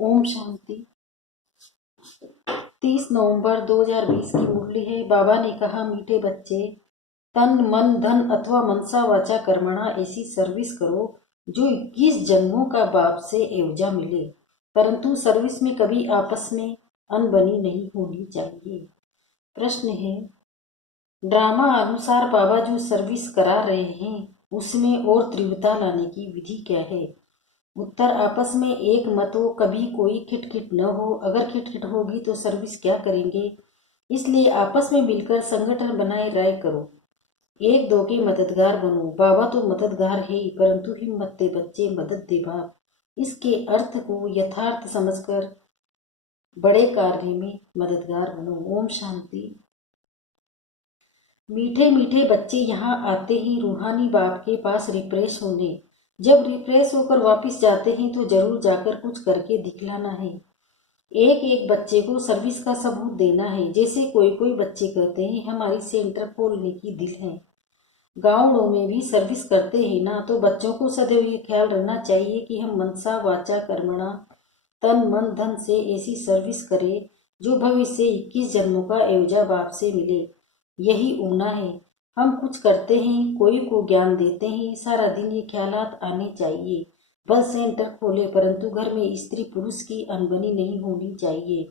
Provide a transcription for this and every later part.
ओम शांति। 30 नवंबर 2020 की मुरली है। बाबा ने कहा, मीठे बच्चे, तन मन धन अथवा मनसा वाचा कर्मणा ऐसी सर्विस करो जो 21 जन्मों का बाप से एवजा मिले, परंतु सर्विस में कभी आपस में अनबनी नहीं होनी चाहिए। प्रश्न है, ड्रामा अनुसार बाबा जो सर्विस करा रहे हैं उसमें और तीव्रता लाने की विधि क्या है? उत्तर, आपस में एक मत हो, कभी कोई खिटखिट न हो। अगर खिटखिट होगी तो सर्विस क्या करेंगे? इसलिए आपस में मिलकर संगठन बनाए राय करो, एक दो के मददगार बनो। बाबा तो मददगार है ही, परंतु हिम्मत दे बच्चे, मदद दे बाप। इसके अर्थ को यथार्थ समझकर बड़े कार्य में मददगार बनो। ओम शांति। मीठे मीठे बच्चे यहाँ आते ही रूहानी बाप के पास रिफ्रेश होने। जब रिफ्रेश होकर वापस जाते हैं तो जरूर जाकर कुछ करके दिखलाना है। एक एक बच्चे को सर्विस का सबूत देना है। जैसे कोई कोई बच्चे कहते हैं हमारी सेंटर खोलने की दिल है। गाँवों में भी सर्विस करते हैं ना, तो बच्चों को सदैव ये ख्याल रखना चाहिए कि हम मनसा वाचा कर्मणा तन मन धन से ऐसी सर्विस करें जो भविष्य 21 जन्मों का एवजा बाप से मिले। यही ऊना है। हम कुछ करते हैं, कोई को ज्ञान देते हैं, सारा दिन ये ख्यालात आने चाहिए। बस सेंटर खोले, परंतु घर में स्त्री पुरुष की अनबनी नहीं होनी चाहिए।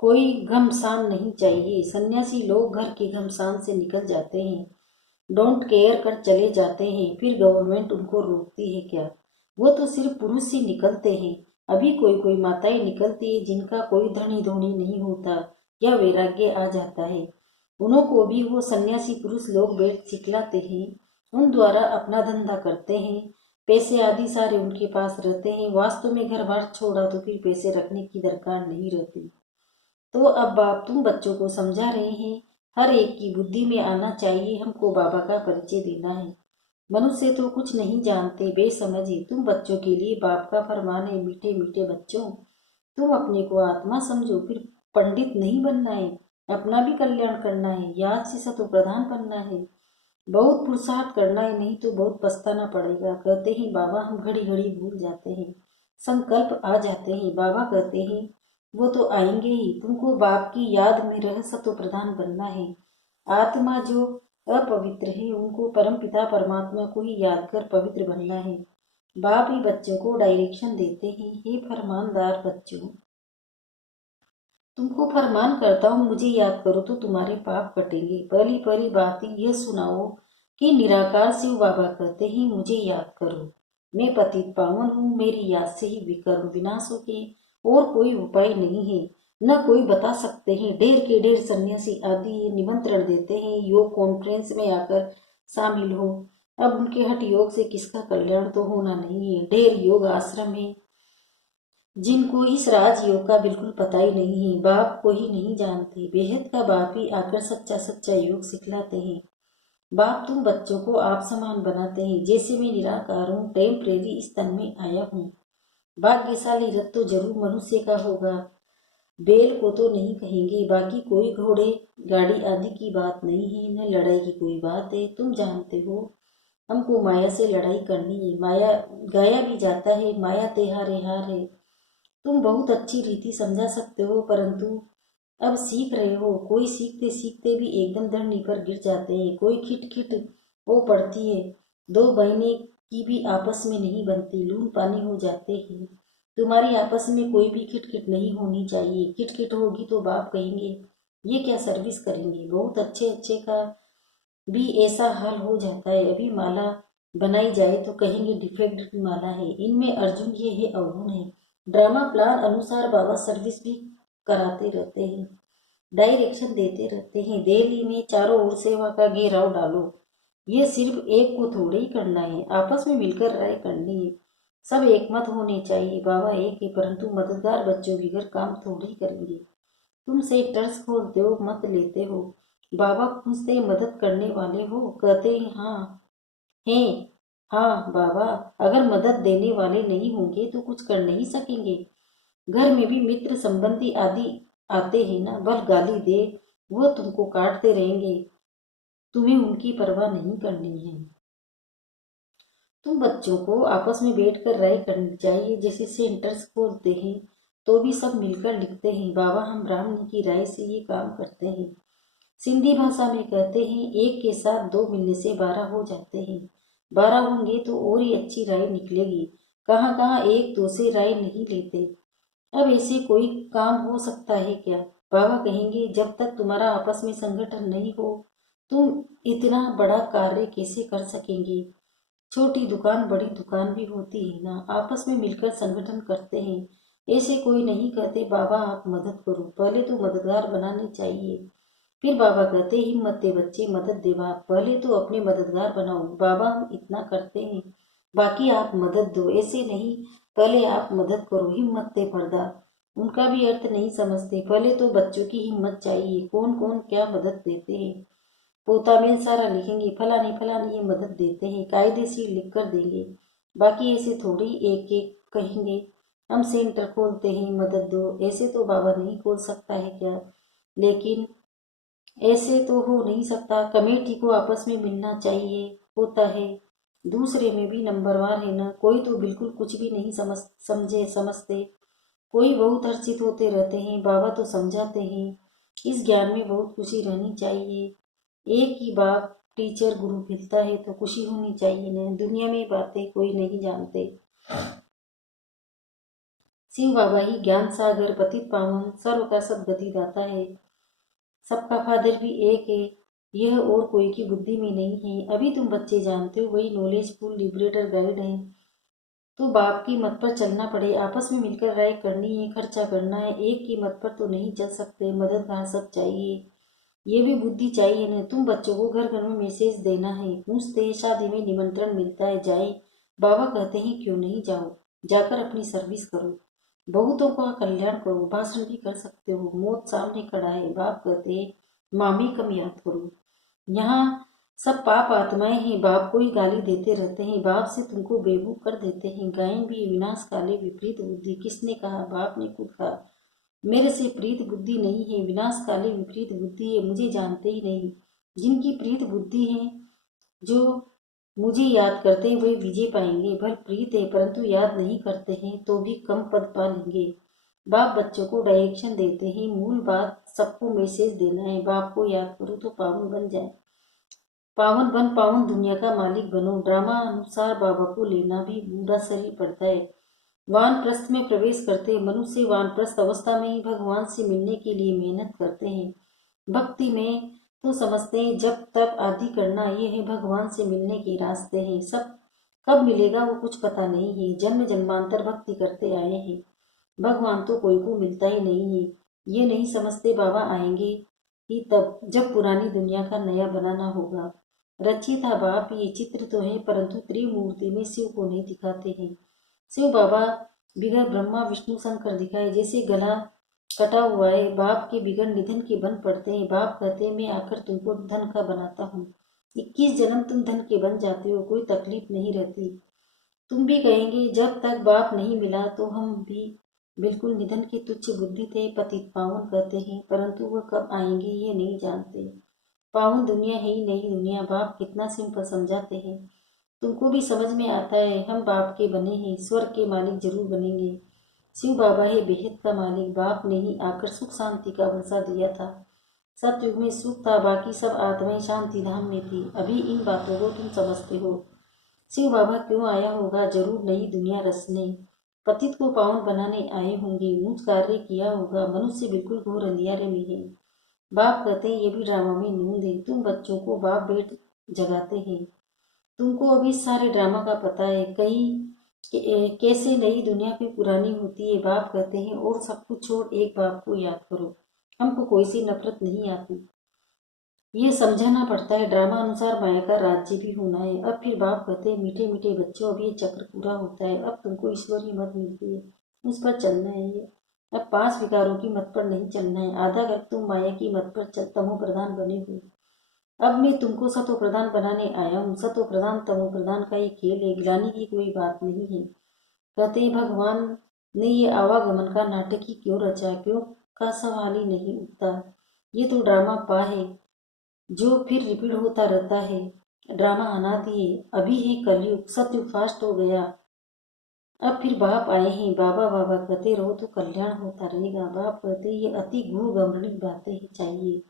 कोई घमसान नहीं चाहिए। सन्यासी लोग घर के घमसान से निकल जाते हैं, डोंट केयर कर चले जाते हैं, फिर गवर्नमेंट उनको रोकती है क्या? वो तो सिर्फ पुरुष ही निकलते हैं। अभी कोई कोई माताएं निकलती है जिनका कोई धनी धोनी नहीं होता या वैराग्य आ जाता है। उन्हों को भी वो सन्यासी पुरुष लोग बैठ सिखलाते हैं, उन द्वारा अपना धंधा करते हैं। पैसे आदि सारे उनके पास रहते हैं। वास्तव में घर बार छोड़ा तो फिर पैसे रखने की दरकार नहीं रहती। तो अब बाप तुम बच्चों को समझा रहे हैं, हर एक की बुद्धि में आना चाहिए हमको बाबा का परिचय देना है। मनुष्य तो कुछ नहीं जानते, बेसमझ है। तुम बच्चों के लिए बाप का फरमान है, मीठे मीठे बच्चों, तुम अपने को आत्मा समझो, फिर पंडित नहीं बनना है, अपना भी कल्याण करना है, याद से सतो प्रधान बनना है, बहुत पुरुषार्थ करना है, नहीं तो बहुत पछताना पड़ेगा। कहते हैं बाबा हम घड़ी घड़ी भूल जाते हैं, संकल्प आ जाते हैं। बाबा कहते हैं वो तो आएंगे ही, तुमको बाप की याद में रह सतो प्रधान बनना है। आत्मा जो अपवित्र है उनको परमपिता परमात्मा को ही याद कर पवित्र बनना है। बाप ही बच्चों को डायरेक्शन देते हैं, हे फरमानदार बच्चों, तुमको फरमान करता हूँ, मुझे याद करो तो तुम्हारे पाप कटेंगे। पहली पहली बात यह सुनाओ कि निराकार शिव बाबा कहते हैं मुझे याद करो, मैं पतित पावन हूँ, मेरी याद से ही विकर्म विनाश हो के और कोई उपाय नहीं है, न कोई बता सकते हैं। ढेर के ढेर सन्यासी आदि निमंत्रण देते हैं योग कॉन्फ्रेंस में आकर शामिल हो। अब उनके हट योग से किसका कल्याण तो होना नहीं है। ढेर योग आश्रम है जिनको इस राजयोग का बिल्कुल पता ही नहीं है, बाप को ही नहीं जानते। बेहद का बाप ही आकर सच्चा सच्चा योग सिखलाते हैं। बाप तुम बच्चों को आप समान बनाते हैं। जैसे मैं निराकार हूँ, टेम्परेरी इस तन में आया हूँ। भाग्यशाली रथ तो जरूर मनुष्य का होगा, बैल को तो नहीं कहेंगे। बाकी कोई घोड़े गाड़ी आदि की बात नहीं है, न लड़ाई की कोई बात है। तुम जानते हो हमको माया से लड़ाई करनी है। माया गाया भी जाता है, माया तेहारे हार है। तुम बहुत अच्छी रीति समझा सकते हो, परंतु अब सीख रहे हो। कोई सीखते सीखते भी एकदम धरनी पर गिर जाते हैं। कोई खिट हो पड़ती है। दो बहनें की भी आपस में नहीं बनती, लून पानी हो जाते हैं। तुम्हारी आपस में कोई भी खिटखिट नहीं होनी चाहिए। खिटखिट होगी तो बाप कहेंगे ये क्या सर्विस करेंगे। बहुत अच्छे अच्छे का भी ऐसा हाल हो जाता है। अभी माला बनाई जाए तो कहेंगे डिफेक्ट माला है, इनमें अर्जुन ये है अवगुण है। ड्रामा प्लान अनुसार बाबा सर्विस भी कराते रहते हैं, डायरेक्शन देते रहते हैं। दिल्ली में चारों ओर सेवा का घेराव डालो। ये सिर्फ एक को थोड़े ही करना है, आपस में मिलकर राय करनी है। सब एक मत होने चाहिए। बाबा एक है, परंतु मददगार बच्चों की घर काम थोड़ी ही करेंगे। तुम सेक्टर्स खोलते हो, मत लेते हो। बाबा पूछते मदद करने वाले हो? कहते हैं हाँ हैं। हाँ बाबा, अगर मदद देने वाले नहीं होंगे तो कुछ कर नहीं सकेंगे। घर में भी मित्र संबंधी आदि आते हैं ना, बल गाली दे वो तुमको काटते रहेंगे, तुम्हें उनकी परवाह नहीं करनी है। तुम बच्चों को आपस में बैठकर राय करनी चाहिए। जैसे सेंटर्स खोलते हैं तो भी सब मिलकर लिखते हैं। बाबा, हम ब्राह्मण की राय से ये काम करते हैं। सिंधी भाषा में कहते हैं, एक के साथ दो मिलने से 12 हो जाते हैं। 12 होंगे तो और ही अच्छी राय निकलेगी। कहाँ कहाँ एक दो से राय नहीं लेते। अब ऐसे कोई काम हो सकता है क्या? बाबा कहेंगे, जब तक तुम्हारा आपस में संगठन नहीं हो तुम इतना बड़ा कार्य कैसे कर सकेंगे? छोटी दुकान बड़ी दुकान भी होती है ना, आपस में मिलकर संगठन करते हैं। ऐसे कोई नहीं कहते बाबा आप मदद करो, पहले तो मददगार बनानी चाहिए। फिर बाबा कहते, हिम्मत दे बच्चे, मदद दे बाप, पहले तो अपने मददगार बनाओ। बाबा हम इतना करते हैं, बाकी आप मदद दो। ऐसे नहीं, पहले आप मदद करो। हिम्मत दे पर्दा, उनका भी अर्थ नहीं समझते। पहले तो बच्चों की हिम्मत चाहिए। कौन कौन क्या मदद देते हैं? पोता में सारा लिखेंगे, फलानी फलानी ये मदद देते हैं, कायदे से लिख कर देंगे। बाकी ऐसे थोड़ी एक एक कहेंगे हम सेंटर खोलते हैं, मदद दो। ऐसे तो बाबा नहीं खोल सकता है क्या? लेकिन ऐसे तो हो नहीं सकता। कमेटी को आपस में मिलना चाहिए, होता है। दूसरे में भी नंबरवार है ना, कोई तो बिल्कुल कुछ भी नहीं समझते। कोई बहुत हर्षित होते रहते हैं। बाबा तो समझाते हैं, इस ज्ञान में बहुत खुशी रहनी चाहिए। एक ही बाप टीचर गुरु मिलता है तो खुशी होनी चाहिए ना। दुनिया में बातें कोई नहीं जानते। शिव बाबा ही ज्ञान सागर, पतित पावन, सर्व का सदगति दाता है। सबका फादर भी एक है। यह और कोई की बुद्धि में नहीं है। अभी तुम बच्चे जानते हो, वही नॉलेजफुल लिबरेटर गाइड है। तो बाप की मत पर चलना पड़े, आपस में मिलकर राय करनी है, खर्चा करना है। एक की मत पर तो नहीं चल सकते, मददगार सब चाहिए। ये भी बुद्धि चाहिए ना। तुम बच्चों को घर घर में मैसेज देना है, पूछते हैं शादी में निमंत्रण मिलता है, जाए? बाबा कहते हैं क्यों नहीं जाओ, जाकर अपनी सर्विस करो, बहुतों का कल्याण करो। भाषण भी कर सकते हो, मौत सामने खड़ा है। बाप कहते हैं मामी कम याद करो। यहाँ सब पाप आत्माएं हैं। बाप को ही गाली देते रहते हैं, बाप से तुमको बेवकूफ कर देते हैं। गायन भी विनाश काले विपरीत बुद्धि। किसने कहा? बाप ने खुद कहा, मेरे से प्रीत बुद्धि नहीं है, विनाश काले विपरीत बुद्धि है। मुझे जानते ही नहीं। जिनकी प्रीत बुद्धि है, जो मुझे याद करते हैं, वही विजय पाएंगे। भल प्रीत है परंतु याद नहीं करते हैं तो भी कम पद पा लेंगे। बाप बच्चों को डायरेक्शन देते हैं, मूल बात सबको मैसेज देना है। बाप को याद करो तो पावन बन जाए। पावन बन, पावन दुनिया का मालिक बनो। ड्रामा अनुसार बाबा को लेना भी बूढ़ा शरीर पड़ता है। वानप्रस्थ में प्रवेश करते मनुष्य वानप्रस्थ अवस्था में ही भगवान से मिलने के लिए मेहनत करते हैं। भक्ति में तो समझते हैं जब तब आदि करना, ये है भगवान से मिलने के रास्ते हैं। सब कब मिलेगा वो कुछ पता नहीं है। जन्म जन्मांतर भक्ति करते आए हैं, भगवान तो कोई को मिलता ही नहीं है। ये नहीं समझते बाबा आएंगे ही तब, जब पुरानी दुनिया का नया बनाना होगा। रचिए था बाप, ये चित्र तो है परंतु त्रिमूर्ति में शिव को नहीं दिखाते हैं। शिव बाबा बिगड़ ब्रह्मा विष्णु शंकर दिखाए, जैसे गला कटा हुआ है। बाप के बिगड़ निधन के बन पड़ते हैं। बाप कहते हैं मैं आकर तुमको धन का बनाता हूँ। 21 जन्म तुम धन के बन जाते हो, कोई तकलीफ नहीं रहती। तुम भी कहेंगे जब तक बाप नहीं मिला तो हम भी बिल्कुल निधन के तुच्छ बुद्धि थे। पतित पावन कहते हैं परंतु वह कब आएंगे ये नहीं जानते। पावन दुनिया है ही नहीं दुनिया। बाप कितना सिंपल समझाते हैं, तुमको भी समझ में आता है। हम बाप के बने हैं, स्वर्ग के मालिक जरूर बनेंगे। शिव बाबा है बेहद का मालिक। बाप ने ही आकर सुख शांति का वर्षा दिया था। सतयुग में सुख था, बाकी सब आत्माएं शांति धाम में थी। अभी इन बातों को तुम समझते हो। शिव बाबा क्यों आया होगा? जरूर नई दुनिया रचने, पतित को पावन बनाने आए होंगे। ऊंच कार्य किया होगा। मनुष्य बिल्कुल घोर अंधियारे में है। बाप कहते हैं ये भी ड्रामा में नूंद है। तुम बच्चों को बाप बेट जगाते हैं। तुमको अभी सारे ड्रामा का पता है। कई कैसे नई दुनिया फिर पुरानी होती है। बाप कहते हैं और सब कुछ छोड़ एक बाप को याद करो। हमको कोई सी नफरत नहीं आती। ये समझाना पड़ता है, ड्रामा अनुसार माया का राज्य भी होना है। अब फिर बाप कहते हैं मीठे मीठे बच्चों, अब ये चक्र पूरा होता है। अब तुमको ईश्वरीय मत मिलती है, उस पर चलना है। ये अब 5 विकारों की मत पर नहीं चलना है। आधा कर तुम माया की मत पर तमो प्रधान बने हो। अब मैं तुमको सतो प्रधान बनाने आया हूँ। सतो प्रधान तमो प्रधान का ये खेल है, गिलाने की कोई बात नहीं है। कहते हैं भगवान ने ये आवागमन का नाटक ही क्यों रचा, क्यों का सवाल ही नहीं उठता। ये तो ड्रामा पा है जो फिर रिपीट होता रहता है। ड्रामा अनादि है। अभी है कलयुग, सतयुग फास्ट हो गया। अब फिर बाप आए हैं, बाबा बाबा कहते रहो तो कल्याण होता रहेगा। बाप कहते ये अति गूढ़ बातें ही चाहिए।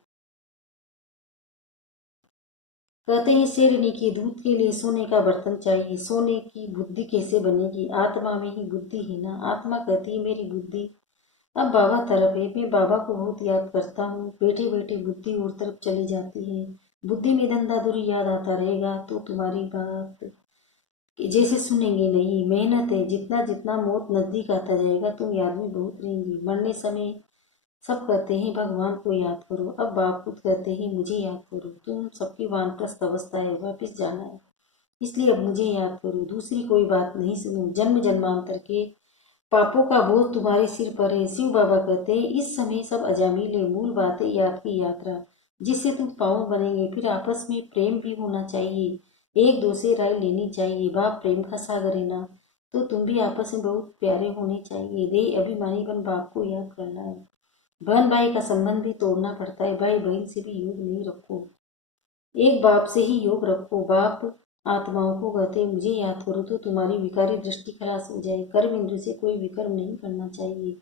कहते हैं शेरनी के दूध के लिए सोने का बर्तन चाहिए। सोने की बुद्धि कैसे बनेगी, आत्मा में ही बुद्धि है ना। आत्मा कहती है मेरी बुद्धि अब बाबा तरफ है, मैं बाबा को बहुत याद करता हूँ। बैठे बैठे बुद्धि और तरफ चली जाती है। बुद्धि में धंधाधुरी याद आता रहेगा तो तुम्हारी बात जैसे सुनेंगे नहीं। मेहनत है, जितना जितना मौत नजदीक आता जाएगा तुम याद में बहुत रहेंगी। मरने समय सब कहते हैं भगवान को याद करो, अब बाप खुद कहते हैं मुझे याद करो। तुम सबकी वानप्रस्थ अवस्था है, वापिस जाना है, इसलिए अब मुझे याद करो, दूसरी कोई बात नहीं सुनो। जन्म जन्मांतर के पापों का बोझ तुम्हारे सिर पर है। शिव बाबा कहते हैं इस समय सब अजामिल है, मूल बात है याद की यात्रा, जिससे तुम पावन बनेंगे। फिर आपस में प्रेम भी होना चाहिए, एक दो से राय लेनी चाहिए। बाप प्रेम का सागर है ना, तो तुम भी आपस में बहुत प्यारे होने चाहिए। देह अभिमानी बन बाप को याद करना है। बहन भाई का संबंध भी तोड़ना पड़ता है, भाई बहन से भी योग नहीं रखो, एक बाप से ही योग रखो। बाप आत्माओं को कहते मुझे याद करो तो तुम्हारी विकारी दृष्टि खलास हो जाए। कर्म इंद्र से कोई विकर्म नहीं करना चाहिए।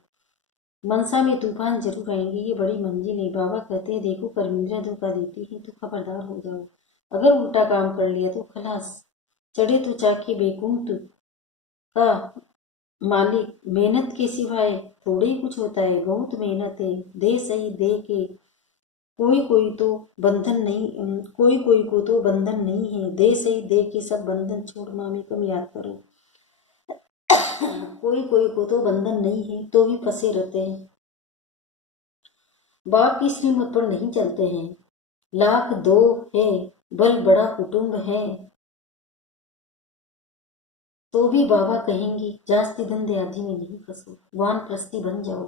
मनसा में तूफान जरूर आएंगे, ये बड़ी मंजिल है। बाबा कहते हैं देखो कर्मेंद्रियां धोखा देती है तो खबरदार हो जाओ। अगर उल्टा काम कर लिया तो खलास। चढ़े तो चाके बैकुंठ का मालिक। मेहनत के सिवाय थोड़े ही कुछ होता है, बहुत मेहनत है। दे सही दे के कोई कोई तो बंधन नहीं, कोई कोई को तो बंधन नहीं है। दे सही दे के सब बंधन छोड़, मामी कम याद करो। कोई कोई को तो बंधन नहीं है तो भी फंसे रहते हैं, बाप की श्रीमत पर नहीं चलते हैं। लाख दो है, बल बड़ा कुटुंब है, तो भी बाबा कहेंगे जास्ती धंधे आदि में नहीं फंसो, वान प्रस्ती बन जाओ,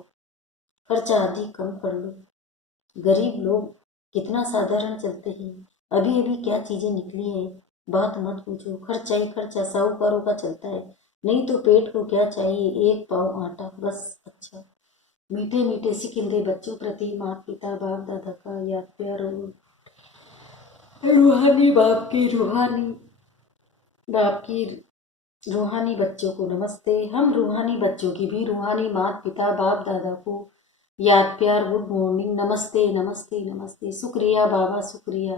खर्चा आदि कम कर लो। गरीब लोग कितना साधारण चलते हैं, अभी अभी क्या चीजें निकली है, बात मत पूछो। खर्चा ही खर्चा साहूकारों का चलता है, नहीं तो पेट को क्या चाहिए, एक पाव आटा बस। अच्छा मीठे मीठे सिकिंदे बच्चों प्रति माता पिता बाप दादा का याद प्यार और रूहानी बाप की रूहानी बच्चों को नमस्ते। हम रूहानी बच्चों की भी रूहानी माता पिता बाप दादा को याद प्यार गुड मॉर्निंग, नमस्ते नमस्ते नमस्ते। शुक्रिया बाबा शुक्रिया,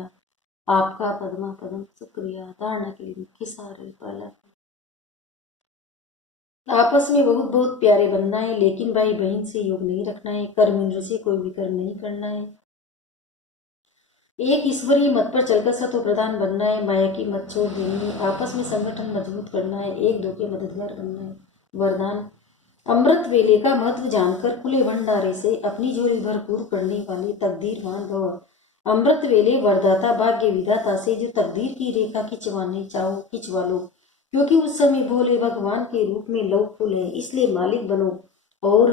आपका पद्मा पदम शुक्रिया। धारणा के लिए मुख्य सार है पहला, आपस में बहुत बहुत प्यारे बनना है, लेकिन भाई बहन से योग नहीं रखना है। कर्म इंद्र से कोई भी कर्म नहीं करना है। एक ईश्वरीय मत पर चलकर सत्व प्रधान बनना है, माया की मत छोड़ देनी है। आपस में संगठन मजबूत करना है, एक दो के मददगार बनना है। वरदान अमृत वेले का महत्व जानकर खुले भंडारे से अपनी झोली भरपूर करने वाले तकदीरवान भव। अमृत वेले वरदाता भाग्य विधाता से जो तकदीर की रेखा खिंचवाने चाहो खिंचवा लो, क्योंकि उस समय भोले भगवान के रूप में लोग फूल है, इसलिए मालिक बनो और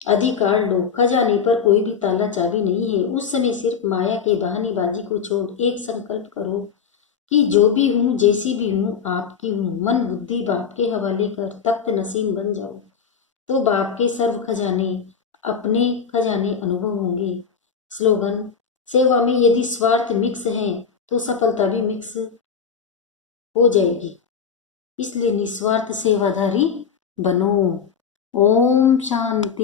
अधिकार लो। खजाने पर कोई भी ताला चाबी नहीं है। उस समय सिर्फ माया के बहानेबाजी को छोड़ एक संकल्प करो कि जो भी हूँ जैसी भी हूँ आपकी हूँ। मन बुद्धि बाप के हवाले कर तप्त नसीम बन जाओ, तो बाप के सर्व खजाने अपने खजाने अनुभव होंगे। स्लोगन सेवा में यदि स्वार्थ मिक्स है तो सफलता भी मिक्स हो जाएगी, इसलिए निस्वार्थ सेवाधारी बनो। ओम शांति।